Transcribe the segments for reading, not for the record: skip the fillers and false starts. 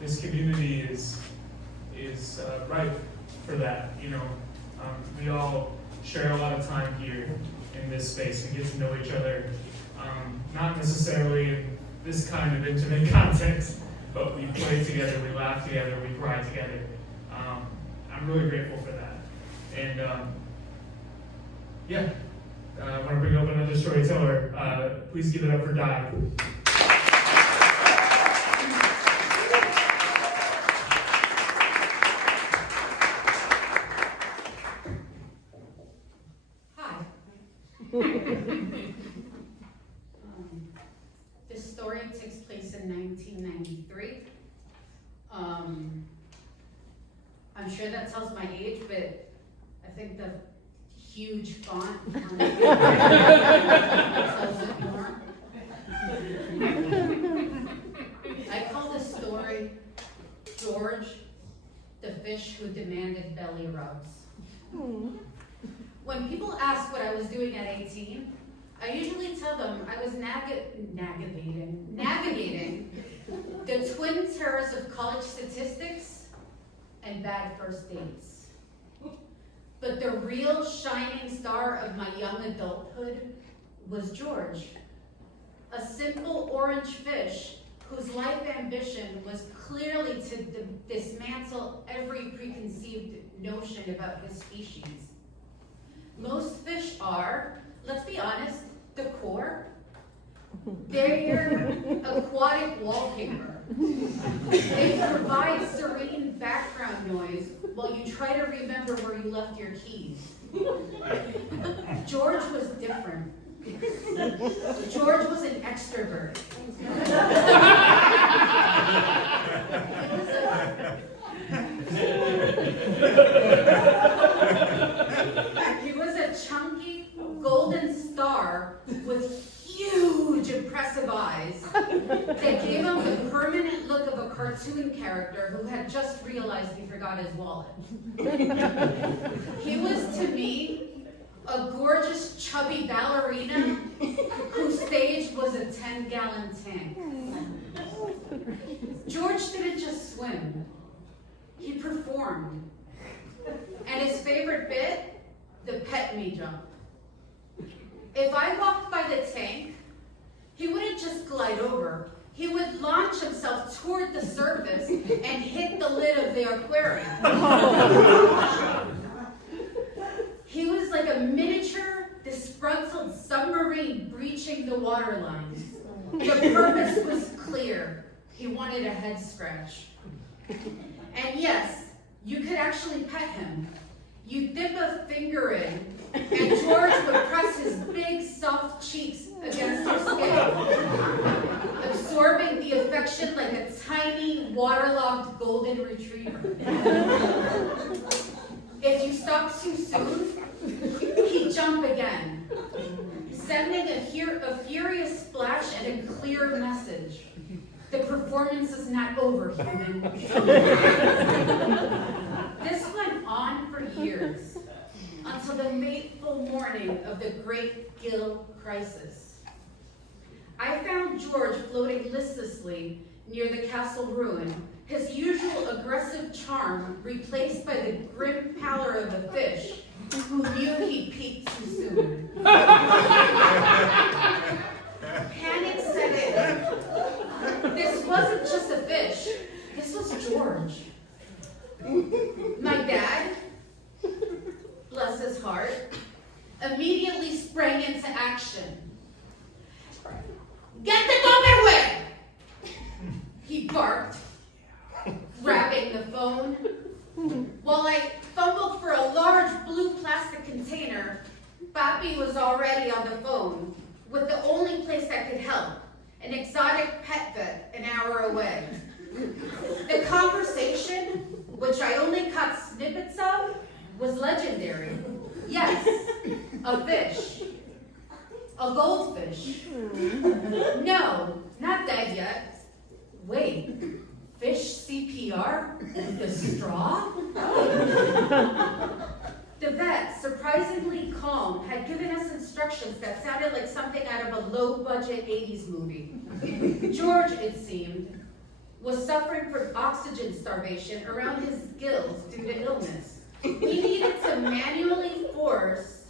this community is ripe for that. We all share a lot of time here in this space. We get to know each other, not necessarily in this kind of intimate context, but we play together, we laugh together, we cry together. I'm really grateful for that. And I want to bring up another storyteller. Please give it up for Di. This story takes place in 1993. I'm sure that tells my age, but I think the huge font on it tells it more. I call this story George, the fish who demanded belly rubs. When people ask what I was doing at 18, I usually tell them I was navigating the twin terrors of college statistics and bad first dates. But the real shining star of my young adulthood was George, a simple orange fish whose life ambition was clearly to dismantle every preconceived notion about his species. Most fish are, let's be honest, the core. They're your aquatic wallpaper. They provide serene background noise while you try to remember where you left your keys. George was different. George was an extrovert. He was a chunky golden star with huge impressive eyes that gave him the permanent look of a cartoon character who had just realized he forgot his wallet. He was, to me, a gorgeous chubby ballerina whose stage was a 10-gallon tank. George didn't just swim, he performed. And his favorite bit, the pet me jump. If I walked by the tank, he wouldn't just glide over. He would launch himself toward the surface and hit the lid of the aquarium. He was like a miniature, disgruntled submarine breaching the water lines. The purpose was clear. He wanted a head scratch. And yes, you could actually pet him. You dip a finger in, and George would press his big, soft cheeks against your skin, absorbing the affection like a tiny, waterlogged golden retriever. If you stopped too soon, he'd jump again, sending a furious splash and a clear message. The performance is not over, human. This went on for years, until the fateful morning of the Great Gill Crisis. I found George floating listlessly near the castle ruin, his usual aggressive charm replaced by the grim pallor of a fish who knew he peaked too soon. Panic set in. This wasn't just a fish, this was George. My dad, bless his heart, immediately sprang into action. Get the dog away! He barked, grabbing the phone, while I fumbled for a large blue plastic container. Papi was already on the phone with the only place that could help, an exotic pet vet an hour away. The conversation, which I only caught snippets of, was legendary. Yes, a fish. A goldfish. No, not that yet. Wait, fish CPR with the straw? The vet, surprisingly calm, had given us instructions that sounded like something out of a low-budget 80s movie. George, it seemed, was suffering from oxygen starvation around his gills due to illness. He needed to manually force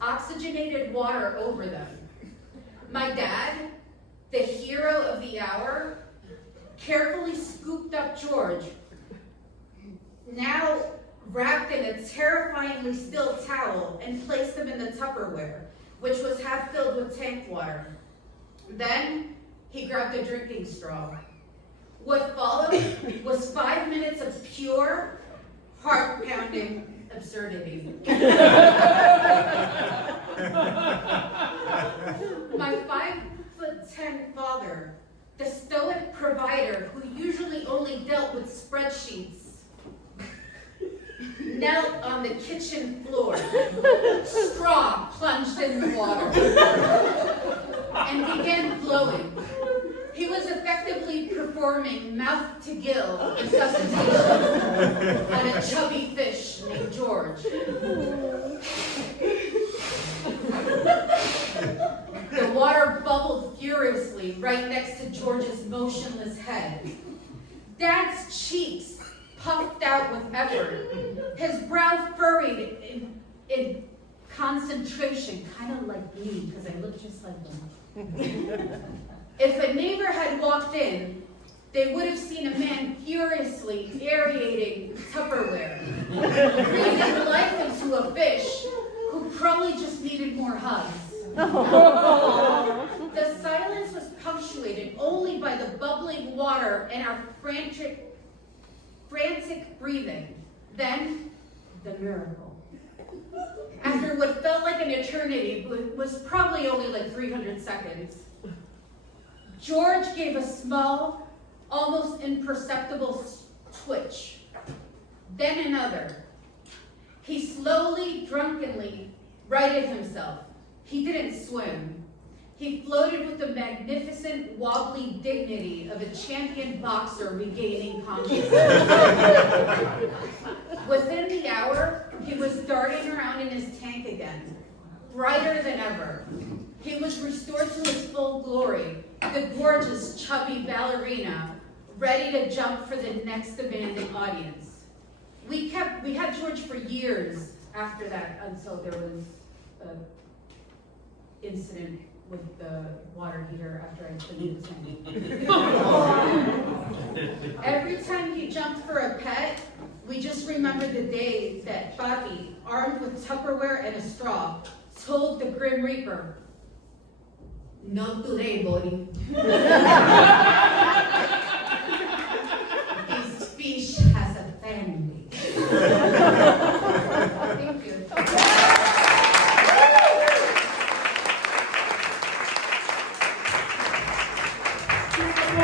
oxygenated water over them. My dad, the hero of the hour, carefully scooped up George, now wrapped in a terrifyingly still towel, and placed him in the Tupperware, which was half filled with tank water. Then he grabbed a drinking straw. What followed was 5 minutes of pure, heart-pounding absurdity. My 5'10" father, the stoic provider who usually only dealt with spreadsheets, knelt on the kitchen floor, straw plunged in the water, and began blowing. He was effectively performing mouth-to-gill resuscitation on a chubby fish named George. The water bubbled furiously right next to George's motionless head. Dad's cheeks puffed out with effort, his brow furrowed in concentration, kind of like me, because I look just like them. If a neighbor had walked in, they would have seen a man furiously aerating Tupperware, breathing life into a fish who probably just needed more hugs. The silence was punctuated only by the bubbling water and our frantic breathing. Then, the miracle. After what felt like an eternity, but was probably only like 300 seconds, George gave a small, almost imperceptible twitch, then another. He slowly, drunkenly righted himself. He didn't swim. He floated with the magnificent, wobbly dignity of a champion boxer regaining consciousness. Within the hour, he was darting around in his tank again, brighter than ever. He was restored to his full glory, the gorgeous, chubby ballerina, ready to jump for the next demanding audience. We had George for years after that, until there was an incident with the water heater after I cleaned his tank. Every time he jumped for a pet, we just remembered the day that Papi, armed with Tupperware and a straw, told the Grim Reaper, "Not today, buddy."